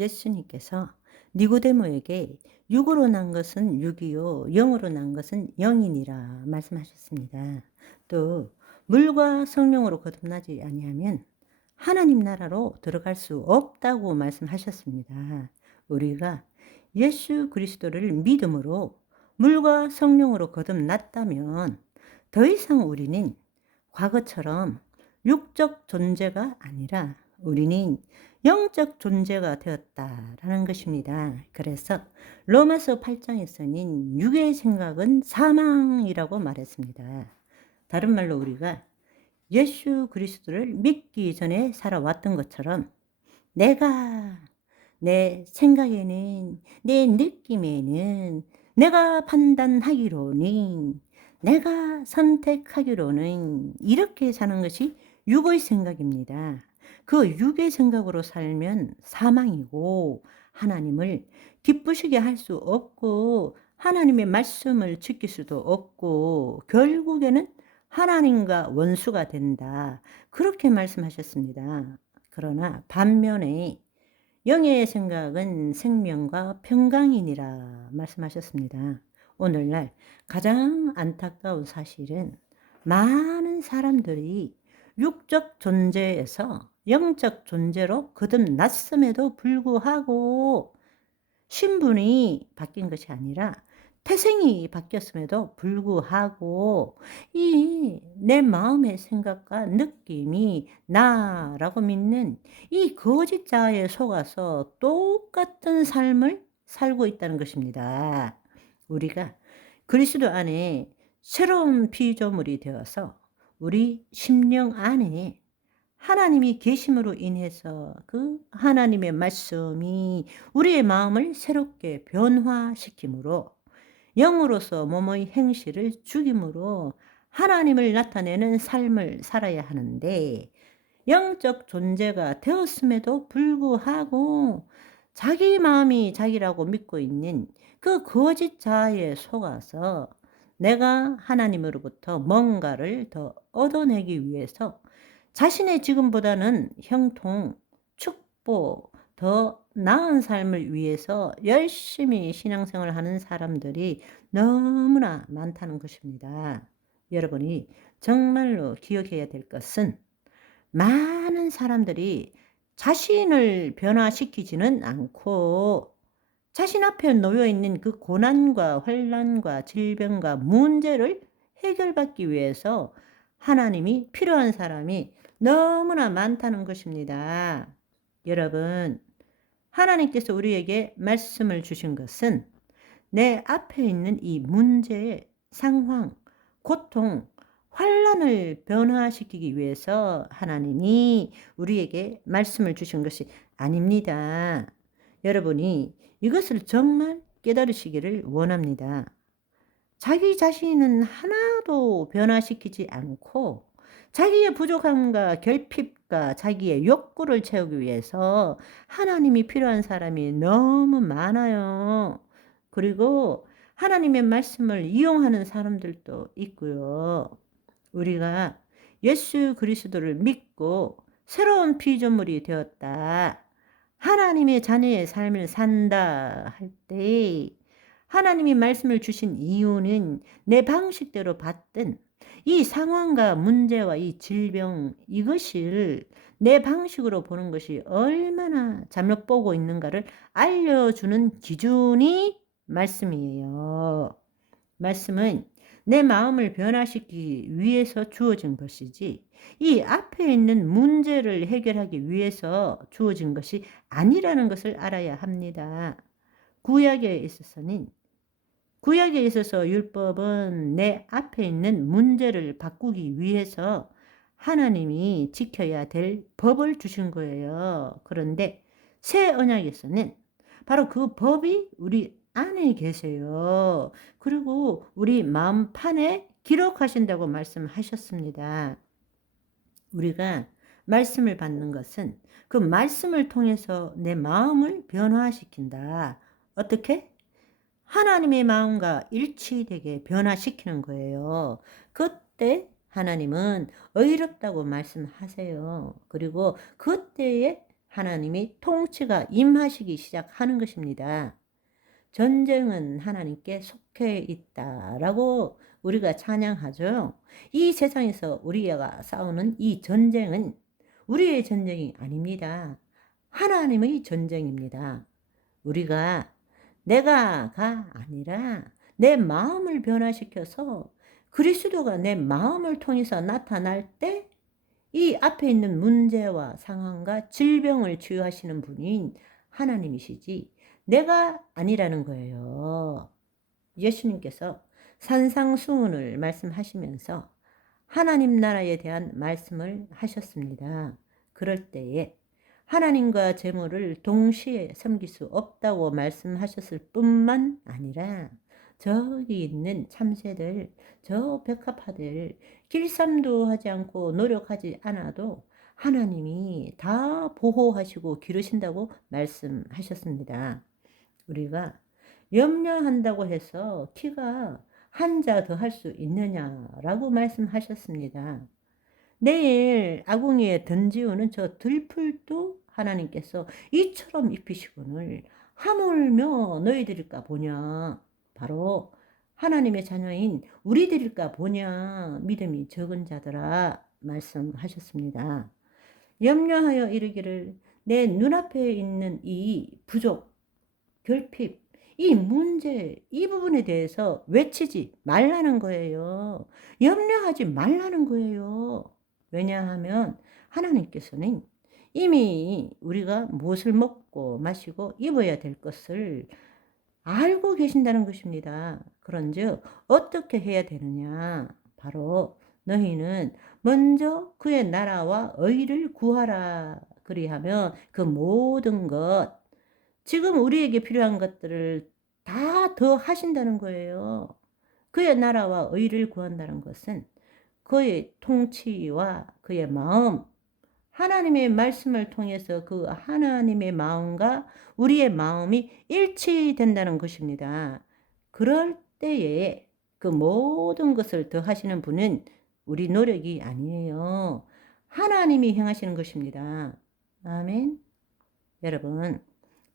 예수님께서 니고데모에게 육으로 난 것은 육이요 영으로 난 것은 영이니라 말씀하셨습니다. 또 물과 성령으로 거듭나지 아니하면 하나님 나라로 들어갈 수 없다고 말씀하셨습니다. 우리가 예수 그리스도를 믿음으로 물과 성령으로 거듭났다면 더 이상 우리는 과거처럼 육적 존재가 아니라 우리는 영적 존재가 되었다라는 것입니다. 그래서 로마서 8장에서는 육의 생각은 사망이라고 말했습니다. 다른 말로 우리가 예수 그리스도를 믿기 전에 살아왔던 것처럼 내가 내 생각에는, 내 느낌에는, 내가 판단하기로는, 내가 선택하기로는 이렇게 사는 것이 육의 생각입니다. 그 육의 생각으로 살면 사망이고 하나님을 기쁘시게 할 수 없고 하나님의 말씀을 지킬 수도 없고 결국에는 하나님과 원수가 된다. 그렇게 말씀하셨습니다. 그러나 반면에 영의 생각은 생명과 평강이니라 말씀하셨습니다. 오늘날 가장 안타까운 사실은 많은 사람들이 육적 존재에서 영적 존재로 거듭났음에도 불구하고 신분이 바뀐 것이 아니라 태생이 바뀌었음에도 불구하고 이 내 마음의 생각과 느낌이 나라고 믿는 이 거짓 자아에 속아서 똑같은 삶을 살고 있다는 것입니다. 우리가 그리스도 안에 새로운 피조물이 되어서 우리 심령 안에 하나님이 계심으로 인해서 그 하나님의 말씀이 우리의 마음을 새롭게 변화시킴으로 영으로서 몸의 행실을 죽임으로 하나님을 나타내는 삶을 살아야 하는데 영적 존재가 되었음에도 불구하고 자기 마음이 자기라고 믿고 있는 그 거짓 자아에 속아서 내가 하나님으로부터 뭔가를 더 얻어내기 위해서 자신의 지금보다는 형통, 축복, 더 나은 삶을 위해서 열심히 신앙생활을 하는 사람들이 너무나 많다는 것입니다. 여러분이 정말로 기억해야 될 것은 많은 사람들이 자신을 변화시키지는 않고 자신 앞에 놓여 있는 그 고난과 환난과 질병과 문제를 해결받기 위해서 하나님이 필요한 사람이 너무나 많다는 것입니다. 여러분, 하나님께서 우리에게 말씀을 주신 것은 내 앞에 있는 이 문제, 상황, 고통, 환란을 변화시키기 위해서 하나님이 우리에게 말씀을 주신 것이 아닙니다. 여러분이 이것을 정말 깨달으시기를 원합니다. 자기 자신은 하나도 변화시키지 않고 자기의 부족함과 결핍과 자기의 욕구를 채우기 위해서 하나님이 필요한 사람이 너무 많아요. 그리고 하나님의 말씀을 이용하는 사람들도 있고요. 우리가 예수 그리스도를 믿고 새로운 피조물이 되었다. 하나님의 자녀의 삶을 산다 할 때 하나님이 말씀을 주신 이유는 내 방식대로 봤든 이 상황과 문제와 이 질병 이것을 내 방식으로 보는 것이 얼마나 잘못 보고 있는가를 알려주는 기준이 말씀이에요. 말씀은 내 마음을 변화시키기 위해서 주어진 것이지 이 앞에 있는 문제를 해결하기 위해서 주어진 것이 아니라는 것을 알아야 합니다. 구약에 있어서는 구약에 있어서 율법은 내 앞에 있는 문제를 바꾸기 위해서 하나님이 지켜야 될 법을 주신 거예요. 그런데 새 언약에서는 바로 그 법이 우리 안에 계세요. 그리고 우리 마음판에 기록하신다고 말씀하셨습니다. 우리가 말씀을 받는 것은 그 말씀을 통해서 내 마음을 변화시킨다. 어떻게? 하나님의 마음과 일치되게 변화시키는 거예요. 그때 하나님은 의롭다고 말씀하세요. 그리고 그때에 하나님이 통치가 임하시기 시작하는 것입니다. 전쟁은 하나님께 속해 있다라고 우리가 찬양하죠. 이 세상에서 우리가 싸우는 이 전쟁은 우리의 전쟁이 아닙니다. 하나님의 전쟁입니다. 우리가 내가가 아니라 내 마음을 변화시켜서 그리스도가 내 마음을 통해서 나타날 때 이 앞에 있는 문제와 상황과 질병을 치유하시는 분인 하나님이시지 내가 아니라는 거예요. 예수님께서 산상수훈을 말씀하시면서 하나님 나라에 대한 말씀을 하셨습니다. 그럴 때에 하나님과 재물을 동시에 섬길 수 없다고 말씀하셨을 뿐만 아니라 저기 있는 참새들, 저 백합화들 길쌈도 하지 않고 노력하지 않아도 하나님이 다 보호하시고 기르신다고 말씀하셨습니다. 우리가 염려한다고 해서 키가 한 자 더 할 수 있느냐라고 말씀하셨습니다. 내일 아궁이에 던지우는 저 들풀도 하나님께서 이처럼 입히시거늘 하물며 너희들일까 보냐. 바로 하나님의 자녀인 우리들일까 보냐. 믿음이 적은 자들아 말씀하셨습니다. 염려하여 이르기를 내 눈앞에 있는 이 부족, 결핍, 이 문제, 이 부분에 대해서 외치지 말라는 거예요. 염려하지 말라는 거예요. 왜냐하면 하나님께서는 이미 우리가 무엇을 먹고 마시고 입어야 될 것을 알고 계신다는 것입니다. 그런즉 어떻게 해야 되느냐? 바로 너희는 먼저 그의 나라와 의를 구하라. 그리하면 그 모든 것, 지금 우리에게 필요한 것들을 다 더 하신다는 거예요. 그의 나라와 의를 구한다는 것은 그의 통치와 그의 마음, 하나님의 말씀을 통해서 그 하나님의 마음과 우리의 마음이 일치된다는 것입니다. 그럴 때에 그 모든 것을 더 하시는 분은 우리 노력이 아니에요. 하나님이 행하시는 것입니다. 아멘. 여러분,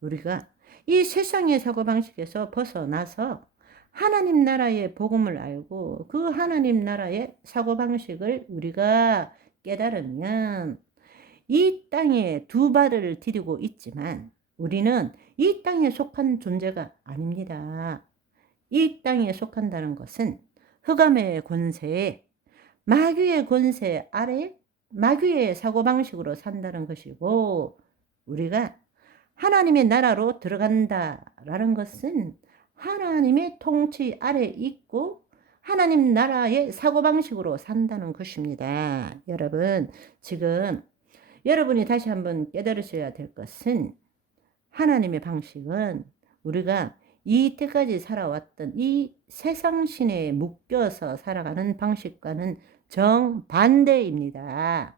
우리가 이 세상의 사고방식에서 벗어나서 하나님 나라의 복음을 알고 그 하나님 나라의 사고방식을 우리가 깨달으면 이 땅에 두 발을 디디고 있지만 우리는 이 땅에 속한 존재가 아닙니다. 이 땅에 속한다는 것은 흑암의 권세, 마귀의 권세 아래 마귀의 사고방식으로 산다는 것이고, 우리가 하나님의 나라로 들어간다라는 것은 하나님의 통치 아래 있고 하나님 나라의 사고방식으로 산다는 것입니다. 여러분, 지금 여러분이 다시 한번 깨달으셔야 될 것은 하나님의 방식은 우리가 이때까지 살아왔던 이 세상 신에 묶여서 살아가는 방식과는 정반대입니다.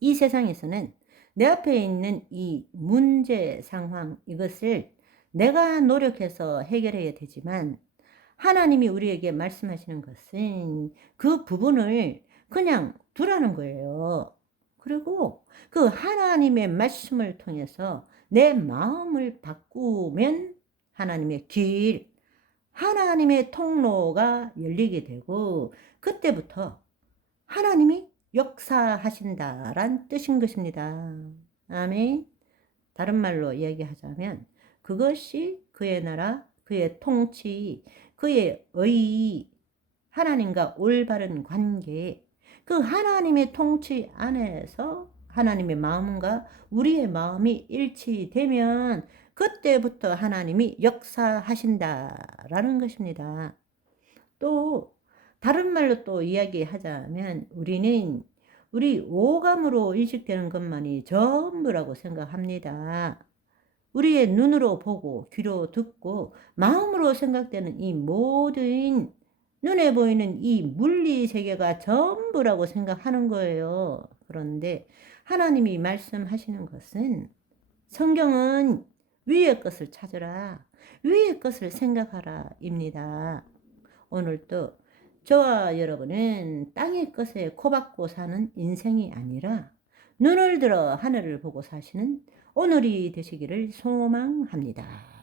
이 세상에서는 내 앞에 있는 이 문제 상황, 이것을 내가 노력해서 해결해야 되지만 하나님이 우리에게 말씀하시는 것은 그 부분을 그냥 두라는 거예요. 그리고 그 하나님의 말씀을 통해서 내 마음을 바꾸면 하나님의 길, 하나님의 통로가 열리게 되고 그때부터 하나님이 역사하신다란 뜻인 것입니다. 아멘. 다른 말로 이야기하자면 그것이 그의 나라, 그의 통치, 그의 의, 하나님과 올바른 관계, 그 하나님의 통치 안에서 하나님의 마음과 우리의 마음이 일치되면 그때부터 하나님이 역사하신다라는 것입니다. 또 다른 말로 또 이야기하자면 우리는 우리 오감으로 인식되는 것만이 전부라고 생각합니다. 우리의 눈으로 보고 귀로 듣고 마음으로 생각되는 이 모든 눈에 보이는 이 물리 세계가 전부라고 생각하는 거예요. 그런데 하나님이 말씀하시는 것은 성경은 위의 것을 찾으라, 위의 것을 생각하라 입니다. 오늘도 저와 여러분은 땅의 것에 코박고 사는 인생이 아니라 눈을 들어 하늘을 보고 사시는 오늘이 되시기를 소망합니다.